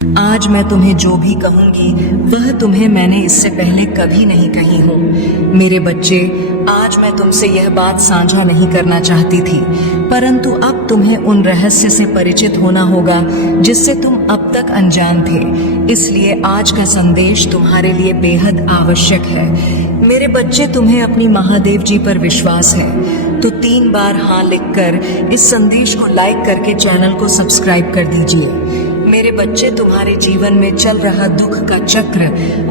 आज मैं तुम्हें जो भी कहूंगी वह तुम्हें मैंने इससे पहले कभी नहीं कही हूँ। मेरे बच्चे, आज मैं तुमसे यह बात साझा नहीं करना चाहती थी, परंतु अब तुम्हें उन रहस्य से परिचित होना होगा जिससे तुम अब तक अनजान थे। इसलिए आज का संदेश तुम्हारे लिए बेहद आवश्यक है। मेरे बच्चे, तुम्हें अपनी महादेव जी पर विश्वास है तो 3 बार हाँ लिखकर इस संदेश को लाइक करके चैनल को सब्सक्राइब कर दीजिए। मेरे बच्चे, तुम्हारे जीवन में चल रहा दुख का चक्र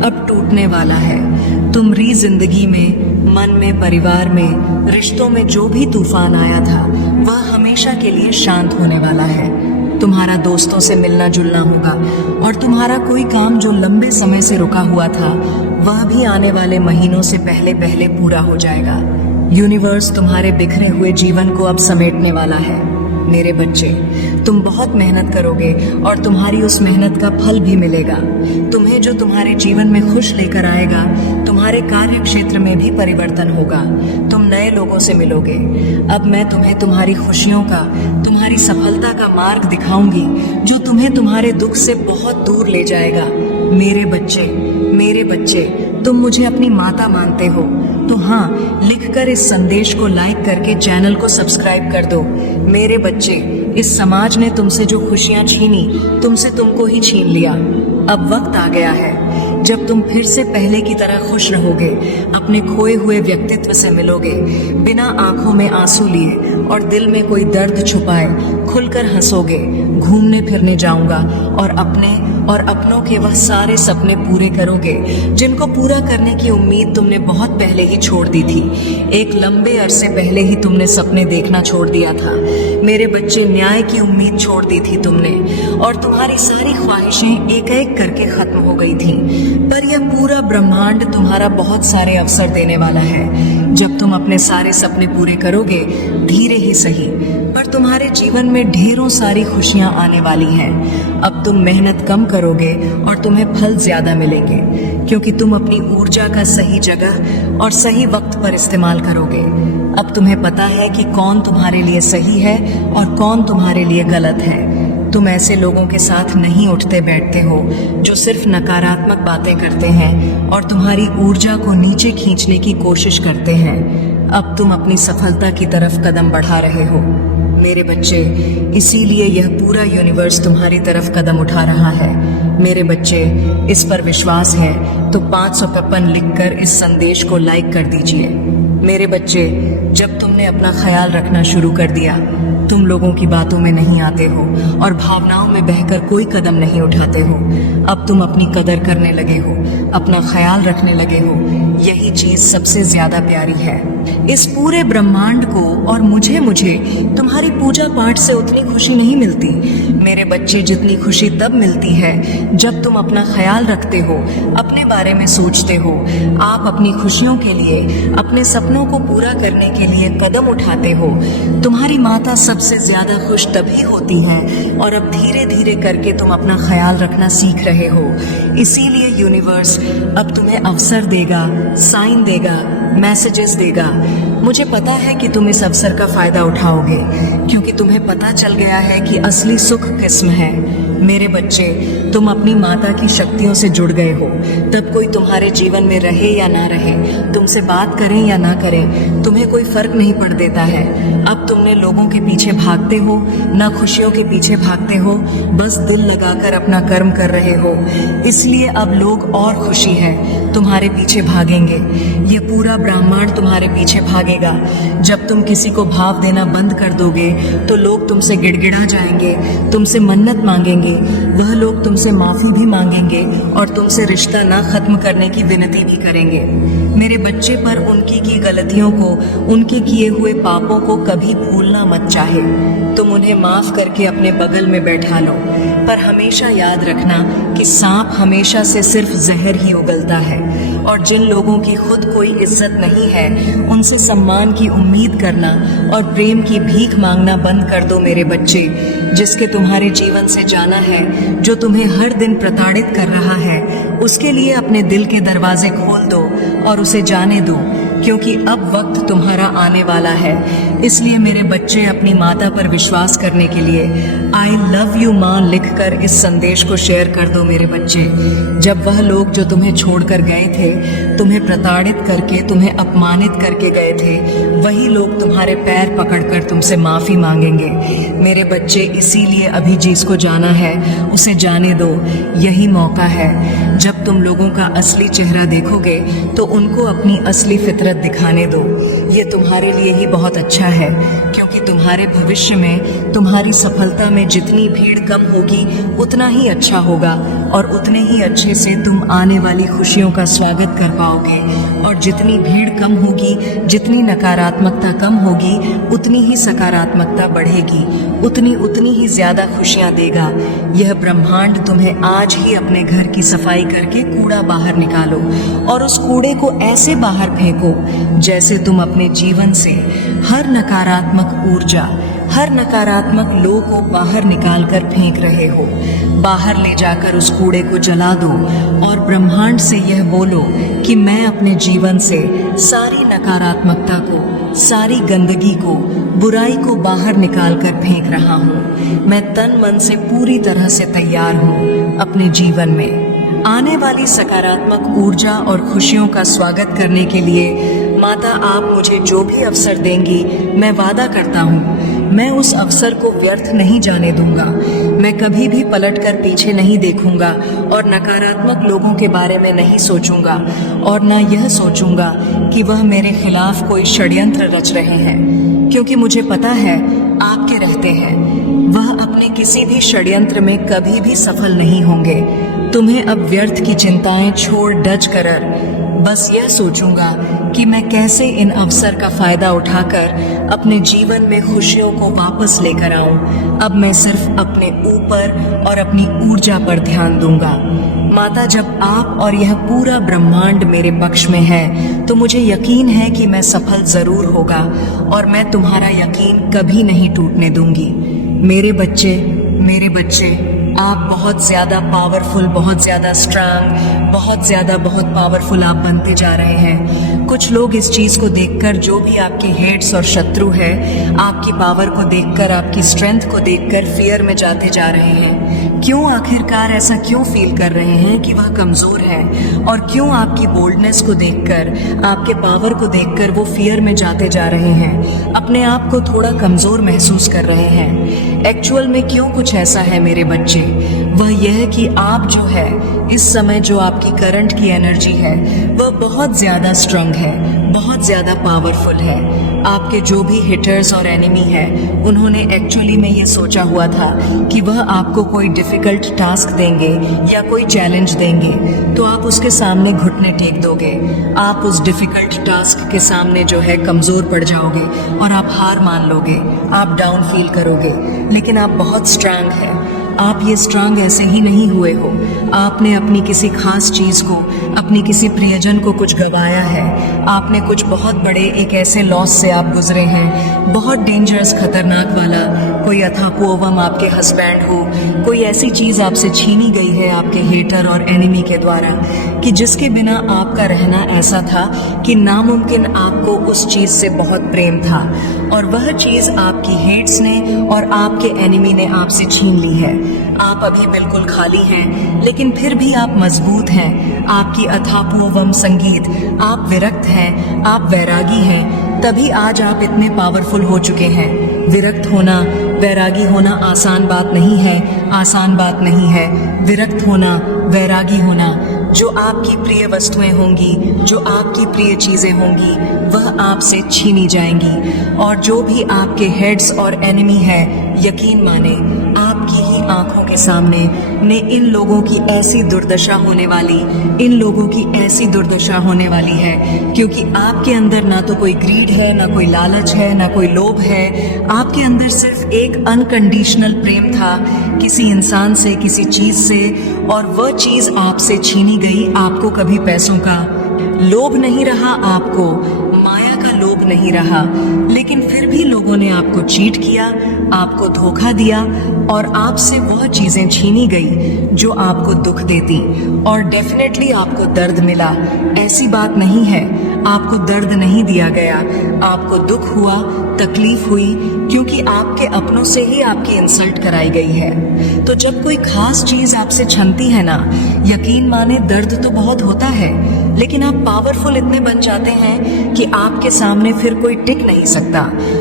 अब टूटने वाला है। तुम्हारी जिंदगी में, मन में, परिवार में, रिश्तों में जो भी तूफान आया था वह हमेशा के लिए शांत होने वाला है। तुम्हारा दोस्तों से मिलना जुलना होगा और तुम्हारा कोई काम जो लंबे समय से रुका हुआ था वह भी आने वाले महीनों से पहले पहले पूरा हो जाएगा। यूनिवर्स तुम्हारे बिखरे हुए जीवन को अब समेटने वाला है। मेरे बच्चे, तुम बहुत मेहनत करोगे और तुम्हारी उस मेहनत का फल भी मिलेगा। तुम्हें जो तुम्हारे जीवन में खुश लेकर आएगा। तुम्हारे कार्य क्षेत्र में भी परिवर्तन होगा। तुम नए लोगों से मिलोगे। अब मैं तुम्हें तुम्हारी खुशियों का, तुम्हारी सफलता का मार्ग दिखाऊंगी जो तुम्हें तुम्हारे दुख से बहुत दूर ले जाएगा। मेरे बच्चे, तुम मुझे अपनी माता मानते हो तो हाँ, लिखकर इस संदेश को लाइक करके चैनल को सब्सक्राइब कर दो। मेरे बच्चे, इस समाज ने तुमसे जो खुशियां छीनी, तुमसे तुमको ही छीन लिया। अब वक्त आ गया है जब तुम फिर से पहले की तरह खुश रहोगे, अपने खोए हुए व्यक्तित्व से मिलोगे, बिना आंखों में आंसू लिए और दिल में कोई दर्द छुपाए खुलकर हंसोगे। घूमने फिरने जाऊंगा और अपनों के वह सारे सपने पूरे करोगे जिनको पूरा करने की उम्मीद तुमने बहुत पहले ही छोड़ दी थी। एक लंबे अरसे पहले ही तुमने सपने देखना छोड़ दिया था। मेरे बच्चे, न्याय की उम्मीद छोड़ दी थी तुमने और तुम्हारी सारी ख्वाहिशें एक एक करके खत्म हो गई थी। पर यह पूरा ब्रह्मांड तुम्हारा बहुत सारे अवसर देने वाला है। जब तुम अपने सारे सपने पूरे करोगे, धीरे ही सही, पर तुम्हारे जीवन में ढेरों सारी खुशियां आने वाली हैं। अब तुम मेहनत कम करोगे और तुम्हें फल ज्यादा मिलेंगे, क्योंकि तुम अपनी ऊर्जा का सही जगह और सही वक्त पर इस्तेमाल करोगे। अब तुम्हें पता है कि कौन तुम्हारे लिए सही है और कौन तुम्हारे लिए गलत है। तुम ऐसे लोगों के साथ नहीं उठते बैठते हो जो सिर्फ नकारात्मक बातें करते हैं और तुम्हारी ऊर्जा को नीचे खींचने की कोशिश करते हैं। अब तुम अपनी सफलता की तरफ कदम बढ़ा रहे हो। मेरे बच्चे, इसीलिए यह पूरा यूनिवर्स तुम्हारी तरफ कदम उठा रहा है। मेरे बच्चे, इस पर विश्वास है तो 555 लिखकर इस संदेश को लाइक कर दीजिए। मेरे बच्चे, जब तुमने अपना ख्याल रखना शुरू कर दिया, तुम लोगों की बातों में नहीं आते हो और भावनाओं में बहकर कोई कदम नहीं उठाते हो। अब तुम अपनी कदर करने लगे हो, अपना ख्याल रखने लगे हो। यही चीज सबसे ज्यादा प्यारी है। इस पूरे ब्रह्मांड को और मुझे तुम्हारी पूजा पाठ से उतनी खुशी नहीं मिलती। मेरे बच्चे, जितनी खुशी तब मिलती है जब तुम अपना ख्याल रखते हो, अपने बारे में सोचते हो, आप अपनी खुशियों के लिए, अपने सपनों को पूरा करने के लिए कदम उठाते हो। तुम्हारी माता सबसे ज्यादा खुश तभी होती है और अब धीरे धीरे करके तुम अपना ख्याल रखना सीख रहे हो। इसीलिए यूनिवर्स अब तुम्हें अवसर देगा, साइन देगा, मैसेजेस देगा। मुझे पता है कि तुम इस अवसर का फायदा उठाओगे, क्योंकि तुम्हें पता चल गया है कि असली सुख किस्म है। मेरे बच्चे, तुम अपनी माता की शक्तियों से जुड़ गए हो। तब कोई तुम्हारे जीवन में रहे या ना रहे, तुमसे बात करें या ना करें, तुम्हें कोई फर्क नहीं पड़ देता है। अब तुमने लोगों के पीछे भागते हो, ना खुशियों के पीछे भागते हो, बस दिल लगाकर अपना कर्म कर रहे हो। इसलिए अब लोग और खुशी है तुम्हारे पीछे भागेंगे। ये पूरा ब्रह्मांड तुम्हारे पीछे भागेगा। जब तुम किसी को भाव देना बंद कर दोगे तो लोग तुमसे गिड़गिड़ा जाएंगे, तुमसे मन्नत मांगेंगे, वह लोग तुमसे माफी भी मांगेंगे और तुमसे रिश्ता ना खत्म करने की विनती भी करेंगे। मेरे बच्चे, पर उनकी की गलतियों को, उनके किए हुए पापों को कभी भूलना मत चाहे। तुम उन्हें माफ करके अपने बगल में बैठा लो, पर हमेशा याद रखना कि सांप हमेशा से सिर्फ जहर ही उगलता है और जिन लोगों की खुद कोई इज्जत नहीं है उनसे सम्मान की उम्मीद करना और प्रेम की भीख मांगना बंद कर दो। मेरे बच्चे, जिसके तुम्हारे जीवन से जाना है, जो तुम्हें हर दिन प्रताड़ित कर रहा है, उसके लिए अपने दिल के दरवाजे खोल दो और उसे जाने दो। क्योंकि अब वक्त तुम्हारा आने वाला है। इसलिए मेरे बच्चे, अपनी माता पर विश्वास करने के लिए आई लव यू माँ लिखकर इस संदेश को शेयर कर दो मेरे बच्चे। जब वह लोग जो तुम्हें छोड़कर गए थे, तुम्हें प्रताड़ित करके, तुम्हें अपमानित करके गए थे, वही लोग तुम्हारे पैर पकड़कर तुमसे माफी मांगेंगे मेरे बच्चे। इसीलिए अभी जिसको जाना है उसे जाने दो। यही मौका है जब तुम लोगों का असली चेहरा देखोगे तो उनको अपनी असली फितरत दिखाने दो। ये तुम्हारे लिए ही बहुत अच्छा है, क्योंकि तुम्हारे भविष्य में, तुम्हारी सफलता में जितनी भीड़ कम होगी उतना ही अच्छा होगा, और उतने ही अच्छे से तुम आने वाली खुशियों का स्वागत कर पाओगे। और जितनी भीड़ कम होगी, जितनी नकारात्मकता कम होगी, उतनी ही सकारात्मकता बढ़ेगी, उतनी ही ज्यादा खुशियां देगा। यह ब्रह्मांड तुम्हें आज ही अपने घर की सफाई करके कूड़ा बाहर निकालो, और उस कूड़े को ऐसे बाहर फेंको जैसे तुम अपने जीवन से हर नकारात्मक ऊर्जा, हर नकारात्मक लो को बाहर निकाल कर फेंक रहे हो। बाहर ले जाकर उस कूड़े को जला दो और ब्रह्मांड से यह बोलो कि मैं अपने जीवन से सारी नकारात्मकता को, सारी गंदगी को, बुराई को बाहर निकाल कर फेंक रहा हूँ। मैं तन मन से पूरी तरह से तैयार हूँ अपने जीवन में आने वाली सकारात्मक ऊर्जा और खुशियों का स्वागत करने के लिए। माता, आप मुझे जो भी अवसर देंगी, मैं वादा करता हूँ मैं उस अवसर को व्यर्थ नहीं जाने दूंगा। मैं कभी भी पलटकर पीछे नहीं देखूंगा और नकारात्मक लोगों के बारे में नहीं सोचूंगा, और न यह सोचूंगा कि वह मेरे खिलाफ कोई षड्यंत्र रच रहे हैं, क्योंकि मुझे पता है आपके रहते हैं वह अपने किसी भी षड्यंत्र में कभी भी सफल नहीं होंगे। तुम्हें अब व्यर्थ की चिंताएं छोड़ डज कर बस यह सोचूंगा कि मैं कैसे इन अवसर का फायदा उठाकर अपने जीवन में खुशियों को वापस लेकर आऊं। अब मैं सिर्फ अपने ऊपर और अपनी ऊर्जा पर ध्यान दूंगा। माता, जब आप और यह पूरा ब्रह्मांड मेरे पक्ष में है तो मुझे यकीन है कि मैं सफल जरूर होगा, और मैं तुम्हारा यकीन कभी नहीं टूटने दूंगी। मेरे बच्चे, आप बहुत ज़्यादा पावरफुल, बहुत ज़्यादा स्ट्रांग, बहुत पावरफुल आप बनते जा रहे हैं। कुछ लोग इस चीज़ को देखकर, जो भी आपके हेट्स और शत्रु है, आपकी पावर को देखकर, आपकी स्ट्रेंथ को देखकर फियर में जाते जा रहे हैं। क्यों आखिरकार ऐसा क्यों फील कर रहे हैं कि वह कमज़ोर है, और क्यों आपकी बोल्डनेस को देखकर, आपके पावर को देखकर वो फियर में जाते जा रहे हैं, अपने आप को थोड़ा कमज़ोर महसूस कर रहे हैं। एक्चुअल में क्यों कुछ ऐसा है मेरे बच्चे, वह यह कि आप जो है इस समय, जो आपकी करंट की एनर्जी है, वह बहुत ज़्यादा स्ट्रांग है, बहुत ज़्यादा पावरफुल है। आपके जो भी हिटर्स और एनिमी है, उन्होंने एक्चुअली में ये सोचा हुआ था कि वह आपको कोई डिफ़िकल्ट टास्क देंगे या कोई चैलेंज देंगे तो आप उसके सामने घुटने टेक दोगे। आप उस डिफ़िकल्ट टास्क के सामने जो है कमज़ोर पड़ जाओगे और आप हार मान लोगे, आप डाउन फील करोगे। लेकिन आप बहुत स्ट्रांग हैं। आप ये स्ट्रांग ऐसे ही नहीं हुए हो। आपने अपनी किसी खास चीज़ को, अपनी किसी प्रियजन को कुछ गवाया है। आपने कुछ बहुत बड़े एक ऐसे लॉस से आप गुजरे हैं, बहुत डेंजरस, खतरनाक वाला। कोई अथापोवम आपके हस्बैंड हो, कोई ऐसी चीज़ आपसे छीनी गई है आपके हेटर और एनिमी के द्वारा कि जिसके बिना आपका रहना ऐसा था कि नामुमकिन। आपको उस चीज़ से बहुत प्रेम था, और वह चीज़ आपकी हेट्स ने और आपके एनिमी ने आपसे छीन ली है। आप अभी बिल्कुल खाली हैं, लेकिन फिर भी आप मजबूत हैं। आपकी अथापोवम संगीत, आप विरक्त हैं, आप वैरागी हैं, तभी आज आप इतने पावरफुल हो चुके हैं। विरक्त होना, वैरागी होना आसान बात नहीं है, आसान बात नहीं है। विरक्त होना, वैरागी होना, जो आपकी प्रिय वस्तुएं होंगी, जो आपकी प्रिय चीज़ें होंगी, वह आपसे छीनी जाएंगी। और जो भी आपके हेड्स और एनिमी है, यकीन माने आपकी ही आंखों के सामने ने इन लोगों की ऐसी दुर्दशा होने वाली, इन लोगों की ऐसी दुर्दशा होने वाली है, क्योंकि आपके अंदर ना तो कोई ग्रीड है, ना कोई लालच है, ना कोई लोभ है। आपके अंदर सिर्फ एक अनकंडीशनल प्रेम था किसी इंसान से, किसी चीज़ से, और वह चीज़ आपसे छीनी गई। आपको कभी पैसों का लोभ नहीं रहा, आपको माया का लोभ नहीं रहा, लेकिन फिर भी लोगों ने आपको चीट किया, आपको धोखा दिया, और आपसे वह चीज़ें छीनी गई जो आपको दुख देती, और डेफिनेटली आपको दर्द मिला। ऐसी बात नहीं है, आपको दर्द नहीं दिया गया, आपको दुख हुआ, तकलीफ हुई, क्योंकि आपके अपनों से ही आपकी इंसल्ट कराई गई है। तो जब कोई खास चीज आपसे छनती है ना, यकीन माने दर्द तो बहुत होता है, लेकिन आप पावरफुल इतने बन जाते हैं कि आपके सामने फिर कोई टिक नहीं सकता।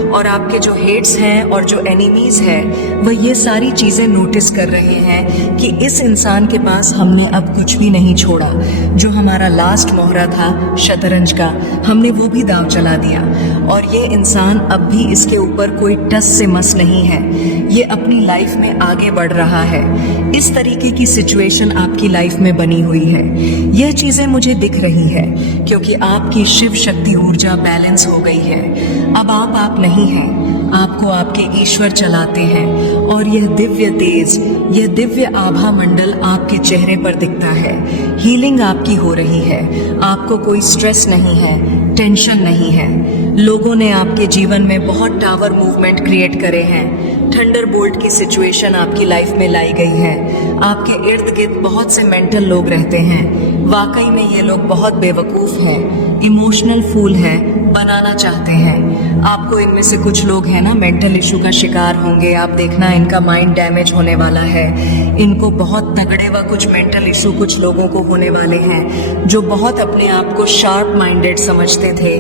और आपके जो हेट्स हैं और जो एनिमीज हैं वह ये सारी चीजें नोटिस कर रहे हैं कि इस इंसान के पास हमने अब कुछ भी नहीं छोड़ा। जो हमारा लास्ट मोहरा था शतरंज का, हमने वो भी दांव चला दिया, और ये इंसान अब भी इसके ऊपर कोई टस से मस नहीं है। ये अपनी लाइफ में आगे बढ़ रहा है। इस तरीके की सिचुएशन आपकी लाइफ में बनी हुई है। यह चीजें मुझे दिख रही है क्योंकि आपकी शिव शक्ति ऊर्जा बैलेंस हो गई है। अब आप नहीं हैं, आपको आपके ईश्वर चलाते हैं, और यह दिव्य तेज, यह दिव्य आभा मंडल आपके चेहरे पर दिखता है। हीलिंग आपकी हो रही है, आपको कोई स्ट्रेस नहीं है, टेंशन नहीं है। लोगों ने आपके जीवन में बहुत टावर मूवमेंट क्रिएट करे हैं। थंडरबोल्ट की सिचुएशन आपकी लाइफ में लाई गई है। आपके इर्द गिर्द बहुत से मेंटल लोग रहते हैं। वाकई में ये लोग बहुत बेवकूफ हैं, इमोशनल फूल हैं, बनाना चाहते हैं आपको। इनमें से कुछ लोग हैं ना, मेंटल इशू का शिकार होंगे। आप देखना इनका माइंड डैमेज होने वाला है। इनको बहुत तगड़े व कुछ मेंटल इशू कुछ लोगों को होने वाले हैं, जो बहुत अपने आप को शार्प माइंडेड समझते थे।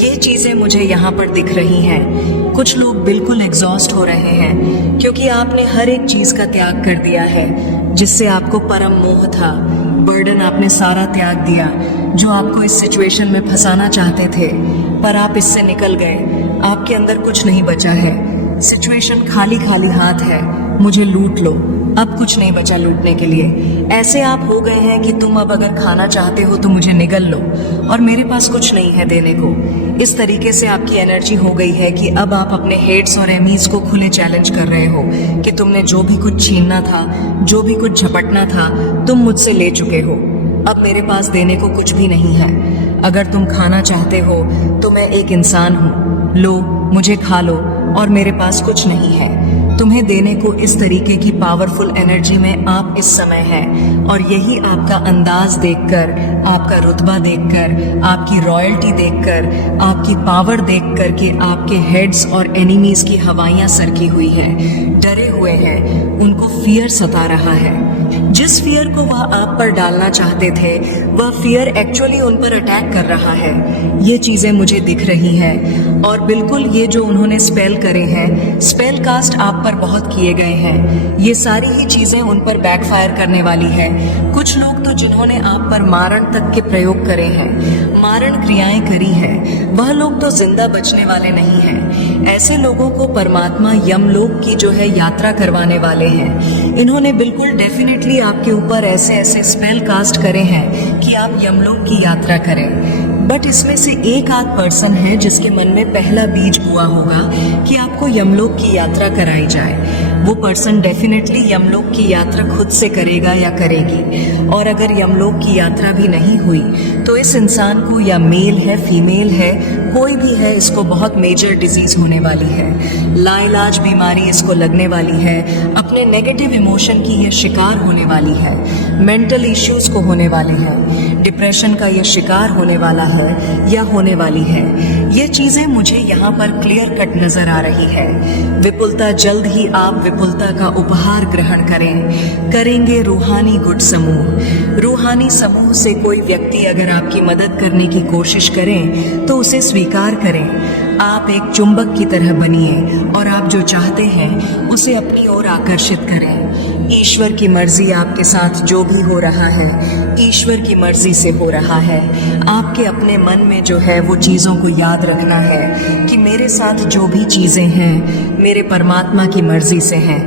ये चीजें मुझे यहाँ पर दिख रही हैं। कुछ लोग बिल्कुल एग्जॉस्ट हो रहे हैं क्योंकि आपने हर एक चीज का त्याग कर दिया है जिससे आपको परम मोह था। बर्डन आपने सारा त्याग दिया जो आपको इस सिचुएशन में फंसाना चाहते थे, पर आप इससे निकल गए। आपके अंदर कुछ नहीं बचा है। सिचुएशन खाली खाली हाथ है, मुझे लूट लो, अब कुछ नहीं बचा लूटने के लिए। ऐसे आप हो गए हैं कि तुम अब अगर खाना चाहते हो तो मुझे निगल लो, और मेरे पास कुछ नहीं है देने को। इस तरीके से आपकी एनर्जी हो गई है कि अब आप अपने हेट्स और एमीज को खुले चैलेंज कर रहे हो कि तुमने जो भी कुछ छीनना था, जो भी कुछ झपटना था, तुम मुझसे ले चुके हो। अब मेरे पास देने को कुछ भी नहीं है। अगर तुम खाना चाहते हो तो मैं एक इंसान हूँ, लो मुझे खा लो, और मेरे पास कुछ नहीं है तुम्हें देने को। इस तरीके की पावरफुल एनर्जी में आप इस समय हैं, और यही आपका अंदाज देखकर, आपका रुतबा देखकर, आपकी रॉयल्टी देखकर, आपकी पावर देखकर कि आपके हेड्स और एनिमीज की हवाइयां सरकी हुई हैं, डरे हुए हैं, उनको फियर सता रहा है। जिस फियर को वह आप पर डालना चाहते थे, वह फियर एक्चुअली उन पर अटैक कर रहा है। ये चीजें मुझे दिख रही हैं, और बिल्कुल ये जो उन्होंने स्पेल करे हैं, स्पेल कास्ट आप पर बहुत किए गए हैं, ये सारी ही चीजें उन पर बैकफायर करने वाली है। कुछ लोग तो जिन्होंने आप पर मारण तक के प्रयोग करे हैं, मारण क्रियाएं करी हैं, वह लोग तो जिंदा बचने वाले नहीं हैं। ऐसे लोगों को परमात्मा यमलोक की जो है यात्रा करवाने वाले हैं। इन्होंने बिल्कुल डेफिनेटली आपके ऊपर ऐसे ऐसे स्पेल कास्ट करे हैं कि आप यमलोक की यात्रा करें। बट इसमें से एक आध पर्सन है जिसके मन में पहला बीज हुआ होगा कि आपको यमलोक की यात्रा कराई जाए। वो पर्सन डेफिनेटली यमलोक की यात्रा खुद से करेगा या करेगी। और अगर यमलोक की यात्रा भी नहीं हुई तो इस इंसान को, या मेल है फीमेल है कोई भी है, इसको बहुत मेजर डिजीज होने वाली है, लाइलाज बीमारी इसको लगने वाली है, अपने नेगेटिव इमोशन की ये शिकार होने वाली है, मेंटल इश्यूज को होने वाले हैं, डिप्रेशन का ये शिकार होने वाला है या होने वाली है। ये चीजें मुझे यहाँ पर क्लियर कट नजर आ रही है। विपुलता, जल्द ही आप विपुलता का उपहार ग्रहण करेंगे रूहानी गुट समूह। रूहानी समूह से कोई व्यक्ति अगर आपकी मदद करने की कोशिश करें तो उसे स्वीकार करें। आप एक चुंबक की तरह बनिए और आप जो चाहते हैं उसे अपनी ओर आकर्षित करें। ईश्वर की मर्जी आपके साथ जो भी हो रहा है, ईश्वर की मर्जी से हो रहा है। आपके अपने मन में जो है वो चीज़ों को याद रखना है कि मेरे साथ जो भी चीज़ें हैं मेरे परमात्मा की मर्जी से हैं।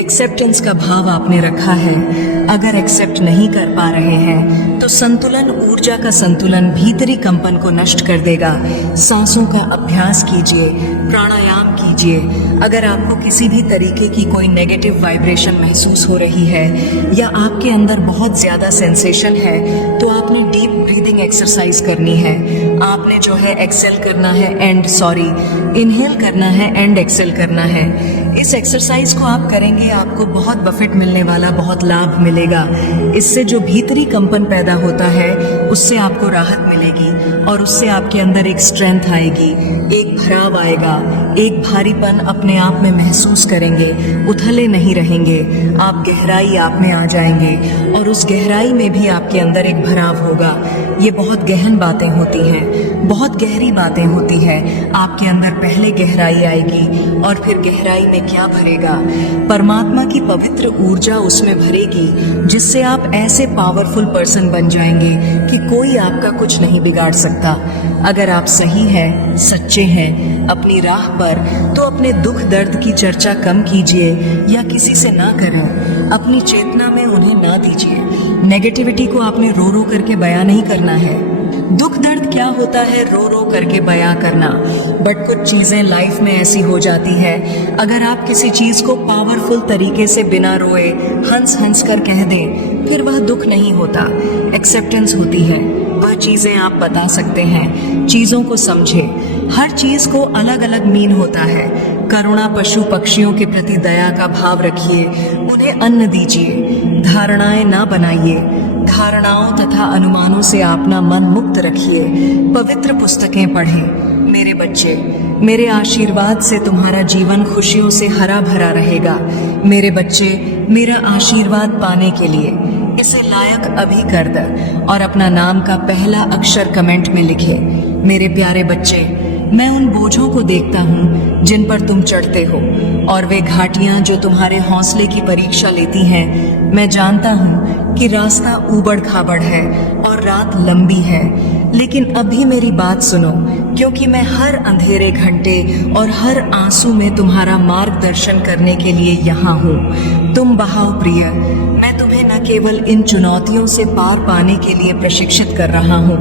एक्सेप्टेंस का भाव आपने रखा है। अगर एक्सेप्ट नहीं कर पा रहे हैं तो संतुलन, ऊर्जा का संतुलन भीतरी कंपन को नष्ट कर देगा। सांसों का अभ्यास कीजिए, प्राणायाम कीजिए। अगर आपको किसी भी तरीके की कोई नेगेटिव वाइब्रेशन महसूस हो रही है या आपके अंदर बहुत ज़्यादा सेंसेशन है तो आपने डीप ब्रीदिंग एक्सरसाइज करनी है। आपने जो है एक्सेल करना है इनहेल करना है एंड एक्सेल करना है। इस एक्सरसाइज को आप करेंगे, आपको बहुत बफेट मिलने वाला, बहुत लाभ मिलेगा। इससे जो भीतरी कंपन पैदा होता है उससे आपको राहत मिलेगी और उससे आपके अंदर एक स्ट्रेंथ आएगी, एक भराव आएगा, एक भारीपन अपने आप में महसूस करेंगे, उथले नहीं रहेंगे, आप गहराई आप में आ जाएंगे और उस गहराई में भी आपके अंदर एक भराव होगा। ये बहुत गहन बातें होती हैं, बहुत गहरी बातें होती हैं। आपके अंदर पहले गहराई आएगी और फिर गहराई में क्या भरेगा? परमात्मा की पवित्र ऊर्जा उसमें भरेगी, जिससे आप ऐसे पावरफुल पर्सन बन जाएंगे कि कोई आपका कुछ नहीं बिगाड़ सकता। अगर आप सही हैं, सच्चे हैं अपनी राह पर, तो अपने दुख दर्द की चर्चा कम कीजिए या किसी से ना करें। अपनी चेतना में उन्हें ना दीजिए। नेगेटिविटी को आपने रो रो करके बयां नहीं करना है। दुख दर्द क्या होता है रो रो करके बयां करना, बट कुछ चीजें लाइफ में ऐसी हो जाती है, अगर आप किसी चीज को पावरफुल तरीके से बिना रोए हंस हंस कर कह दें, फिर वह दुख नहीं होता, एक्सेप्टेंस होती है। वह चीजें आप बता सकते हैं। चीजों को समझे। हर चीज को अलग अलग मीन होता है। करुणा पशु पक्षियों के प्रति दया का भाव रखिए, उन्हें अन्न दीजिए। धारणाएं ना बनाइए। धारणाओं तथा अनुमानों से अपना मन मुक्त रखिए। पवित्र पुस्तकें पढ़ें। मेरे बच्चे, मेरे आशीर्वाद से तुम्हारा जीवन खुशियों से हरा भरा रहेगा। मेरे बच्चे, मेरा आशीर्वाद पाने के लिए इसे लायक अभी कर दे और अपना नाम का पहला अक्षर कमेंट में लिखे। मेरे प्यारे बच्चे, मैं उन बोझों को देखता हूँ जिन पर तुम चढ़ते हो और वे घाटियां जो तुम्हारे हौसले की परीक्षा लेती हैं। मैं जानता हूँ कि रास्ता ऊबड़ खाबड़ है और रात लंबी है, लेकिन अभी मेरी बात सुनो, क्योंकि मैं हर अंधेरे घंटे और हर आंसू में तुम्हारा मार्गदर्शन करने के लिए यहाँ हूँ। तुम बहाओ प्रिय, मैं तुम्हें न केवल इन चुनौतियों से पार पाने के लिए प्रशिक्षित कर रहा हूँ,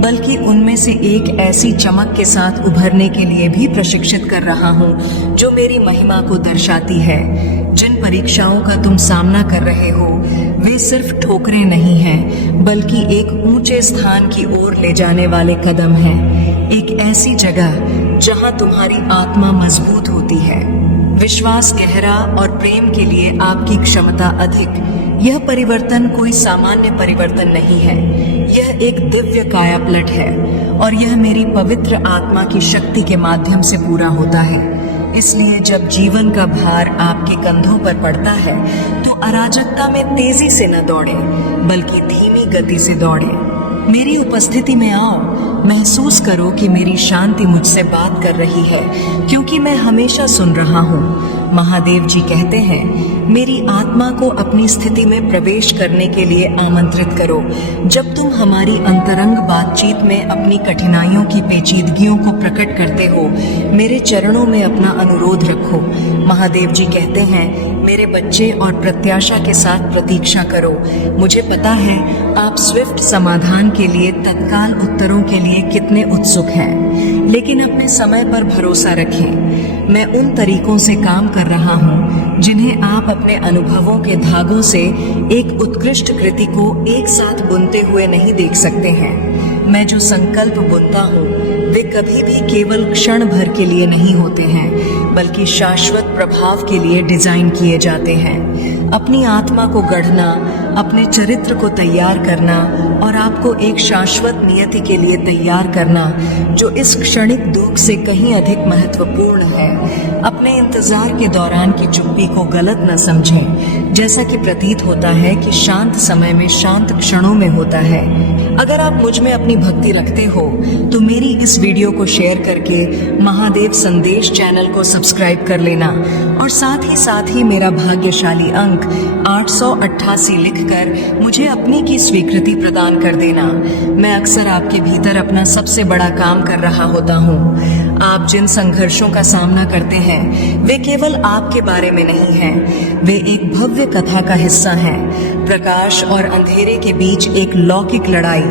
बल्कि उनमें से एक ऐसी चमक के साथ उभरने के लिए भी प्रशिक्षित कर रहा हूँ जो मेरी महिमा को दर्शाती है। जिन परीक्षाओं का तुम सामना कर रहे हो, वे सिर्फ ठोकरें नहीं हैं, बल्कि एक ऊंचे स्थान की ओर ले जाने वाले कदम हैं। एक ऐसी जगह जहां तुम्हारी आत्मा मजबूत होती है, विश्वास गहरा और प्रेम के लिए आपकी क्षमता अधिक। यह परिवर्तन कोई सामान्य परिवर्तन नहीं है, यह एक दिव्य कायापलट है और यह मेरी पवित्र आत्मा की शक्ति के माध्यम से पूरा होता है। इसलिए जब जीवन का भार आपके कंधों पर पड़ता है, तो अराजकता में तेजी से न दौड़े, बल्कि धीमी गति से दौड़े। मेरी उपस्थिति में आओ, महसूस करो कि मेरी शांति मुझसे बात कर रही है, क्योंकि मैं हमेशा सुन रहा हूँ। महादेव जी कहते हैं, मेरी आत्मा को अपनी स्थिति में प्रवेश करने के लिए आमंत्रित करो। जब तुम हमारी अंतरंग बातचीत में अपनी कठिनाइयों की पेचीदगियों को प्रकट करते हो, मेरे चरणों में अपना अनुरोध रखो। महादेव जी कहते हैं, मेरे बच्चे और प्रत्याशा के साथ प्रतीक्षा करो। मुझे पता है आप स्विफ्ट समाधान के लिए, तत्काल उत्तरों के लिए कितने उत्सुक हैं, लेकिन अपने समय पर भरोसा रखें। मैं उन तरीकों से काम कर रहा हूँ जिन्हें आप अपने अनुभवों के धागों से एक उत्कृष्ट कृति को एक साथ बुनते हुए नहीं देख सकते हैं। मैं जो संकल्प बुनता हूँ, वे कभी भी केवल क्षण भर के लिए नहीं होते हैं, बल्कि शाश्वत प्रभाव के लिए डिजाइन किए जाते हैं। अपनी आत्मा को गढ़ना, अपने चरित्र को तैयार करना और आपको एक शाश्वत नियति के लिए तैयार करना, जो इस क्षणिक दुख से कहीं अधिक महत्वपूर्ण है। अपने इंतजार के दौरान की चुप्पी को गलत न समझें। जैसा कि प्रतीत होता है कि शांत समय में शांत क्षणों में होता है। अगर आप मुझ में अपनी भक्ति रखते हो, तो मेरी इस वीडियो को शेयर करके महादेव संदेश चैनल को सब्सक्राइब कर लेना और साथ ही मेरा भाग्यशाली अंक 888 लिखकर मुझे अपनी की स्वीकृति प्रदान कर देना। मैं अक्सर आपके भीतर अपना सबसे बड़ा काम कर रहा होता हूँ। आप जिन संघर्षों का सामना करते हैं, वे केवल आपके बारे में नहीं हैं, वे एक भव्य कथा का हिस्सा हैं। प्रकाश और अंधेरे के बीच एक लौकिक लड़ाई।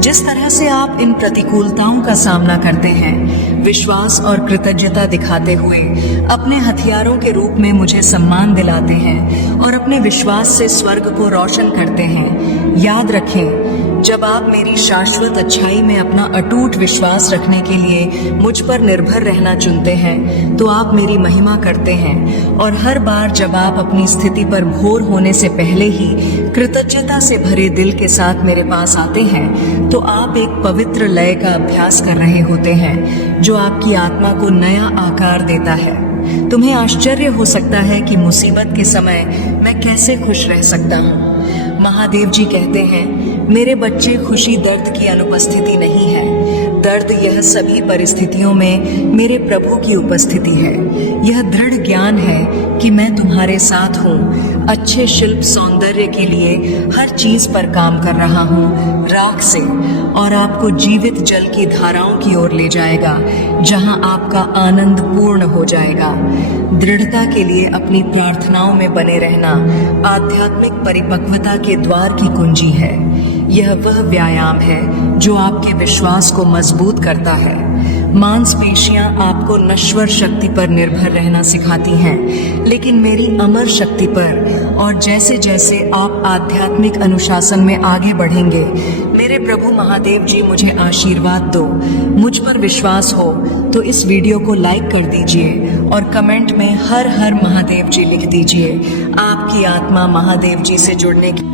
जिस तरह से आप इन प्रतिकूलताओं का सामना करते हैं, विश्वास और कृतज्ञता दिखाते हुए अपने हथियारों के रूप में मुझे सम्मान दिलाते हैं और अपने विश्वास से स्वर्ग को रोशन करते हैं। याद रखें, जब आप मेरी शाश्वत अच्छाई में अपना अटूट विश्वास रखने के लिए मुझ पर निर्भर रहना चुनते हैं, तो आप मेरी महिमा करते हैं। और हर बार जब आप अपनी स्थिति पर घोर होने से पहले ही कृतज्ञता से भरे दिल के साथ मेरे पास आते हैं, तो आप एक पवित्र लय का अभ्यास कर रहे होते हैं जो आपकी आत्मा को नया आकार देता है। तुम्हें आश्चर्य हो सकता है कि मुसीबत के समय मैं कैसे खुश रह सकता हूँ। महादेव जी कहते हैं, मेरे बच्चे, खुशी दर्द की अनुपस्थिति नहीं है। दर्द यह सभी परिस्थितियों में मेरे प्रभु की उपस्थिति है। यह दृढ़ ज्ञान है कि मैं तुम्हारे साथ हूँ। अच्छे शिल्प सौंदर्य के लिए हर चीज पर काम कर रहा हूँ, राख से, और आपको जीवित जल की धाराओं की ओर ले जाएगा, जहाँ आपका आनंद पूर्ण हो जाएगा। दृढ़ता के लिए अपनी प्रार्थनाओं में बने रहना आध्यात्मिक परिपक्वता के द्वार की कुंजी है। यह वह व्यायाम है जो आपके विश्वास को मजबूत करता है। मांसपेशियां आपको नश्वर शक्ति पर निर्भर रहना सिखाती हैं, लेकिन मेरी अमर शक्ति पर। और जैसे जैसे आप आध्यात्मिक अनुशासन में आगे बढ़ेंगे, मेरे प्रभु महादेव जी मुझे आशीर्वाद दो। मुझ पर विश्वास हो तो इस वीडियो को लाइक कर दीजिए और कमेंट में हर हर महादेव जी लिख दीजिए। आपकी आत्मा महादेव जी से जुड़ने की